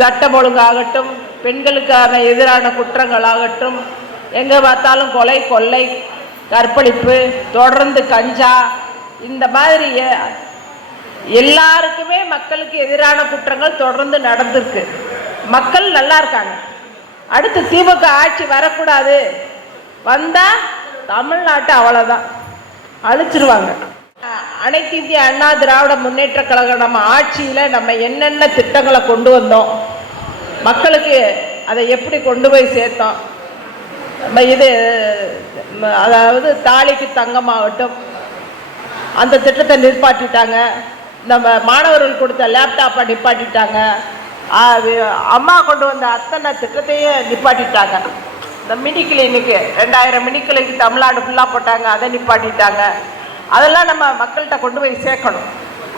சட்டம் ஒழுங்காகட்டும் பெண்களுக்கான எதிரான குற்றங்களாகட்டும் எங்கே பார்த்தாலும் கொலை கொள்ளை கற்பழிப்பு தொடர்ந்து கஞ்சா இந்த மாதிரி எல்லாருக்குமே மக்களுக்கு எதிரான குற்றங்கள் தொடர்ந்து நடந்திருக்கு. மக்கள் நல்லா இருக்காங்க. அடுத்து திமுக ஆட்சி வரக்கூடாது. வந்தால் தமிழ்நாட்டு அவ்வளோதான் அழிச்சிருவாங்க. அனைத்து இந்திய அண்ணா திராவிட முன்னேற்ற கழகம் நம்ம ஆட்சியில் நம்ம என்னென்ன திட்டங்களை கொண்டு வந்தோம் மக்களுக்கு அதை எப்படி கொண்டு போய் சேர்த்தோம்? நம்ம இது அதாவது தாலிக்கு தங்கமாகட்டும் அந்த திட்டத்தை நிற்பாட்டிட்டாங்க நம்ம மாணவர்கள் கொடுத்த லேப்டாப்பை நிப்பாட்டிட்டாங்க. அம்மா கொண்டு வந்த அத்தனை திட்டத்தையும் நிப்பாட்டிட்டாங்க. இந்த மினி கிளினிக்கு ரெண்டாயிரம் மினி கிளினிக் தமிழ்நாடு ஃபுல்லாக போட்டாங்க அதை நிப்பாட்டிட்டாங்க. அதெல்லாம் நம்ம மக்கள்கிட்ட கொண்டு போய் சேர்க்கணும்.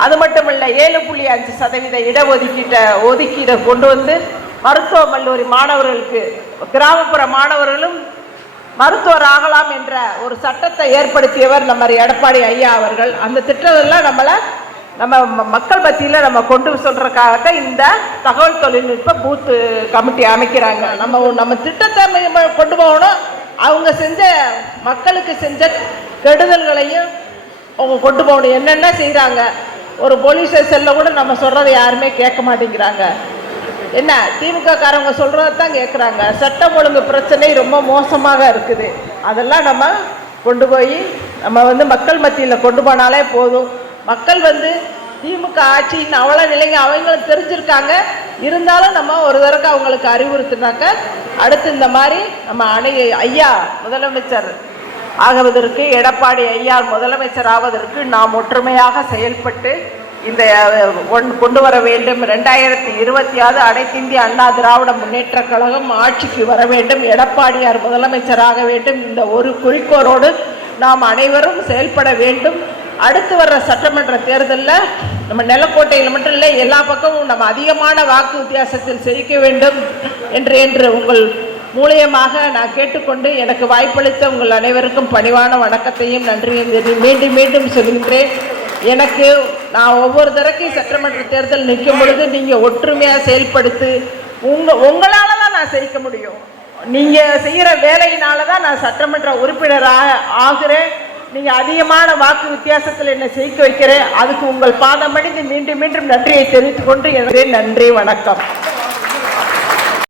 அது மட்டும் இல்லை ஏழு புள்ளி அஞ்சு சதவீத இடஒதுக்கீட்டை ஒதுக்கீடை கொண்டு வந்து மருத்துவ கல்லூரி மாணவர்களுக்கு கிராமப்புற மாணவர்களும் மருத்துவர் ஆகலாம் என்ற ஒரு சட்டத்தை ஏற்படுத்தியவர் நம்ம எடப்பாடி ஐயா அவர்கள். அந்த திட்டத்தெல்லாம் நம்மளை நம்ம ம- மக்கள் மத்தியில் நம்ம கொண்டு சொல்றதுக்காகத்தான் இந்த தகவல் தொழில்நுட்ப பூத்து கமிட்டி அமைக்கிறாங்க. நம்ம நம்ம திட்டத்தை கொண்டு போகணும். அவங்க செஞ்ச மக்களுக்கு செஞ்ச கெடுதல்களையும் அவங்க கொண்டு போகணும். என்னென்ன செய்கிறாங்க ஒரு போலீஸ் ஸ்டேஷனில் கூட நம்ம சொல்கிறத யாருமே கேட்க மாட்டேங்கிறாங்க. என்ன திமுக காரவங்க சொல்கிறத தான் கேட்குறாங்க சட்டம் ஒழுங்கு பிரச்சனை ரொம்ப மோசமாக இருக்குது. அதெல்லாம் நம்ம கொண்டு போய் நம்ம வந்து மக்கள் மத்தியில் கொண்டு போனாலே போதும். மக்கள் வந்து திமுக ஆட்சின்னு அவ்வளோ நிலைங்க அவங்களும் தெரிஞ்சிருக்காங்க. இருந்தாலும் நம்ம ஒரு தடவை அவங்களுக்கு அறிவுறுத்தினாக்க அடுத்து இந்த மாதிரி நம்ம அணை ஐயா முதலமைச்சர் ஆகுவதற்கு எடப்பாடி ஐயா முதலமைச்சர் ஆவதற்கு நாம் ஒற்றுமையாக செயல்பட்டு இந்த ஒன்- கொண்டு வர வேண்டும். ரெண்டாயிரத்தி இருபத்தி ஆறு அனைத்து இந்திய அண்ணா திராவிட முன்னேற்ற கழகம் ஆட்சிக்கு வர வேண்டும். எடப்பாடியார் முதலமைச்சராக வேண்டும். இந்த ஒரு குறிக்கோளோடு நாம் அனைவரும் செயல்பட வேண்டும். அடுத்து வர்ற சட்டமன்ற தேர்தலில் நம்ம நிலக்கோட்டையில் மட்டும் இல்லை எல்லா பக்கமும் நம்ம அதிகமான வாக்கு வித்தியாசத்தில் ஜெயிக்க வேண்டும் என்று என்று உங்கள் மூலியமாக நான் கேட்டுக்கொண்டு எனக்கு வாய்ப்பளித்த உங்கள் அனைவருக்கும் பணிவான வணக்கத்தையும் நன்றியும் மீண்டும் மீண்டும் சொல்கின்றேன். எனக்கு நான் ஒவ்வொரு தடவைக்கும் சட்டமன்ற தேர்தல் நிற்கும் பொழுது நீங்கள் ஒற்றுமையாக செயல்படுத்து உங்கள் உங்களால் தான் நான் ஜெயிக்க முடியும். நீங்கள் செய்கிற வேலையினால தான் நான் சட்டமன்ற உறுப்பினராக ஆகிறேன். நீங்கள் அதிகமான வாக்கு வித்தியாசத்தில் என்னை ஜெயிக்க வைக்கிறேன். அதுக்கு உங்கள் பாதம் அடிந்து மீண்டும் மீண்டும் நன்றியை தெரிவித்துக் கொண்டு எனவே நன்றி வணக்கம்.